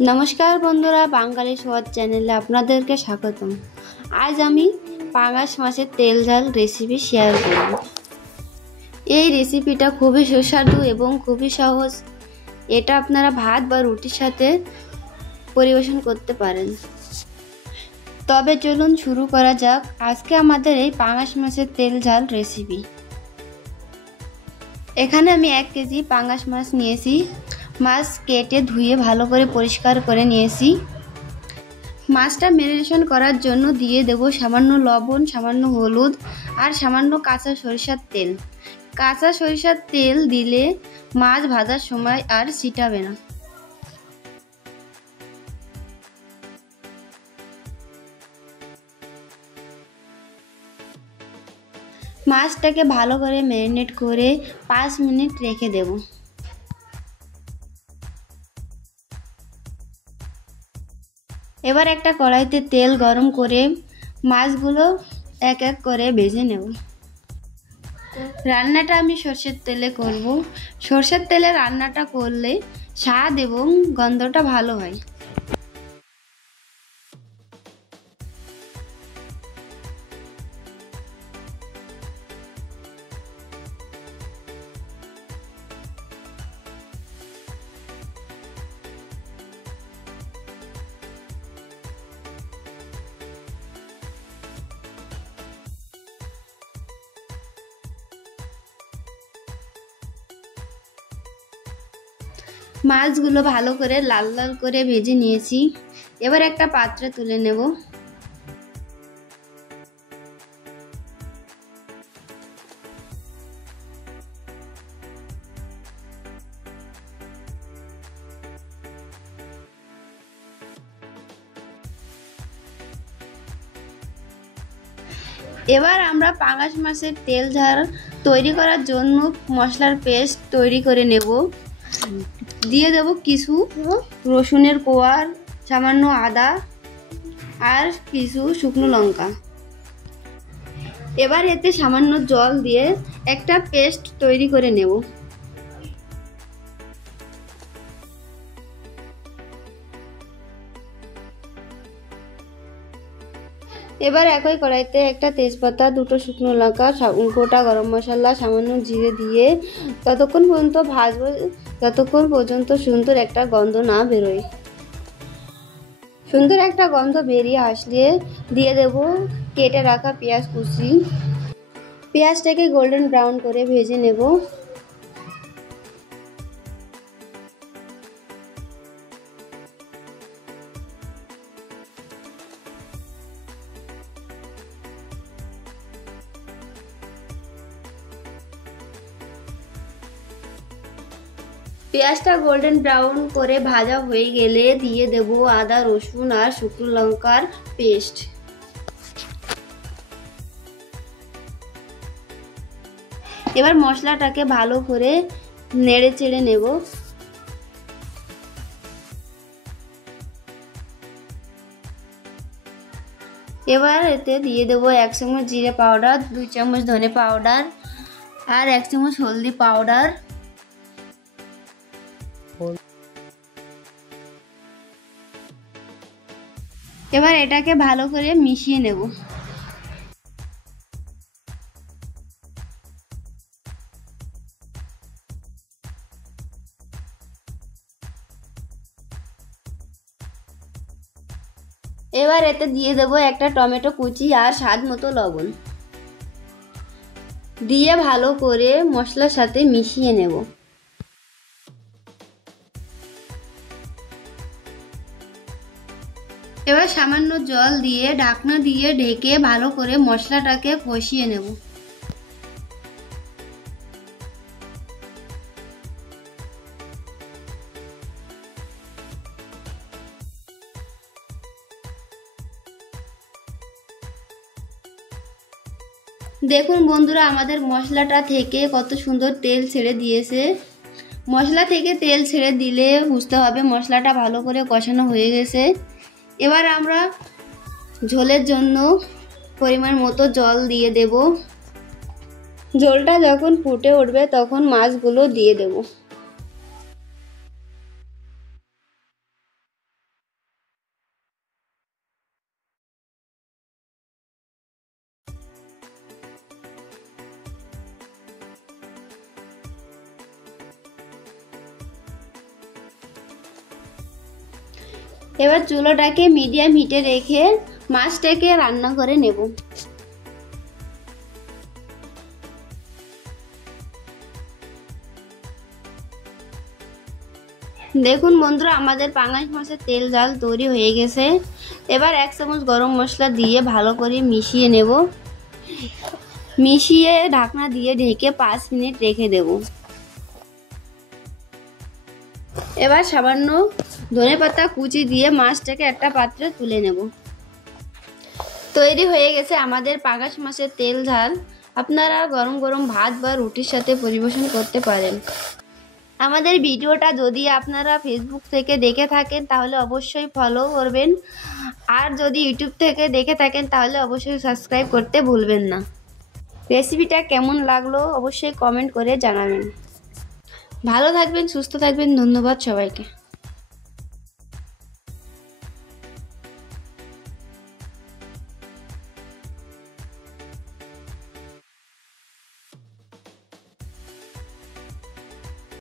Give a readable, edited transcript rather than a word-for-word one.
নমস্কার বন্ধুরা, বাঙালি স্বাদ চ্যানেলে আপনাদেরকে স্বাগতম। আজ আমি পাঙাশ মাছের তেল ঝাল রেসিপি শেয়ার করব। এই রেসিপিটা খুবই সুস্বাদু এবং খুবই সহজ। এটা আপনারা ভাত বা রুটির সাথে পরিবেশন করতে পারেন। তবে চলুন শুরু করা যাক আজকে আমাদের এই পাঙাশ মাছের তেল ঝাল রেসিপি। এখানে আমি 1 কেজি পাঙাশ মাছ নিয়েছি। মাছ কেটে ধুয়ে ভালো করে পরিষ্কার করে নিয়েছি। মাছটা ম্যারিনেশন করার জন্য দিয়ে দেব সামান্য লবণ, সামান্য হলুদ আর সামান্য কাঁচা সরিষার তেল। কাঁচা সরিষার তেল দিলে মাছ ভাজার সময় আর ছিটাবে না। মাছটাকে ভালো করে ম্যারিনেট করে 5 মিনিট রেখে দেব। এবার একটা কড়াইতে তেল গরম করে মাছগুলো এক এক করে ভেজে নেব। রান্নাটা আমি সরষের তেলে করব। সরষের তেলে রান্নাটা করলে স্বাদ এবং গন্ধটা ভালো হয়। মাছগুলো ভালো করে লাল লাল করে ভেজে নিয়েছি। এবার একটা পাত্রে তুলে নেব। এবার আমরা পাঙাশ মাছের তেল ঝাল তৈরি করার জন্য মশলার পেস্ট তৈরি করে নেব। দিয়ে দেব কিছু রসুনের কোয়া, সামান্য আদা আর কিছু শুকনো লঙ্কা। এবার এতে সামান্য জল দিয়ে একটা পেস্ট তৈরি করে নেব। এবার একই কড়াইতে একটা তেজপাতা, 2টো শুকনো লঙ্কা, গোটা গরম মশলা, সামান্য জিরে দিয়ে ততক্ষণ পর্যন্ত ভাজবো যতক্ষণ পর্যন্ত সুন্দর একটা গন্ধ না বেরোয়। সুন্দর একটা গন্ধ বেরিয়ে আসলে দিয়ে দেব কেটে রাখা পেঁয়াজ কুচি। পেঁয়াজটাকে গোল্ডেন ব্রাউন করে ভেজে নেব। পেঁয়াজটা গোল্ডেন ব্রাউন করে ভাজা হয়ে গেলে দিয়ে দেব আদা, রসুন আর শুকনো লঙ্কার পেস্ট। এবার মশলাটাকে ভালো করে নেড়ে চেড়ে নেব। এবার এতে দিয়ে দেব 1 চামচ জিরে পাউডার, 2 চামচ ধনে পাউডার আর 1 চামচ হলদি পাউডার। এবার এটাকে ভালো করে মিশিয়ে নেব। এবার এতে দিয়ে দেব একটা টমেটো কুচি আর স্বাদ মতো লবণ দিয়ে ভালো করে মশলার সাথে মিশিয়ে নেব। এবার সামান্য জল দিয়ে ঢাকনা দিয়ে ঢেকে ভালো করে মশলাটাকে কষিয়ে নেব। দেখুন বন্ধুরা, আমাদের মশলাটা থেকে কত সুন্দর তেল ছেড়ে দিয়েছে। মশলা থেকে তেল ছেড়ে দিলে বুঝতে হবে মশলাটা ভালো করে কষানো হয়ে গেছে। এবার আমরা ঝোলের জন্য পরিমাণ মতো জল দিয়ে দেব। ঝোলটা যখন ফুটে উঠবে তখন মাছগুলো দিয়ে দেব। এবার চুলাটাকে মিডিয়াম হিটে রেখে মাছটাকে রান্না করে নেব। দেখুন বন্ধুরা, আমাদের পাঙ্গাস মাছের তেল ঝাল তৈরি হয়ে গেছে। এবার 1 চামচ গরম মশলা দিয়ে ভালো করে মিশিয়ে নেব। মিশিয়ে ঢাকনা দিয়ে ঢেকে 5 মিনিট রেখে দেব। এবার সামান্য ধনেপাতা কুচি দিয়ে মাছটাকে একটা পাত্রে তুলে নেব। তৈরি হয়ে গেছে আমাদের পাঙ্গাস মাছের তেল ঝাল। আপনারা গরম গরম ভাত বা রুটির সাথে পরিবেশন করতে পারেন। আমাদের ভিডিওটা যদি আপনারা ফেসবুক থেকে দেখে থাকেন তাহলে অবশ্যই ফলো করবেন, আর যদি ইউটিউব থেকে দেখে থাকেন তাহলে অবশ্যই সাবস্ক্রাইব করতে ভুলবেন না। রেসিপিটা কেমন লাগলো অবশ্যই কমেন্ট করে জানাবেন। ভালো থাকবেন, সুস্থ থাকবেন। ধন্যবাদ সবাইকে।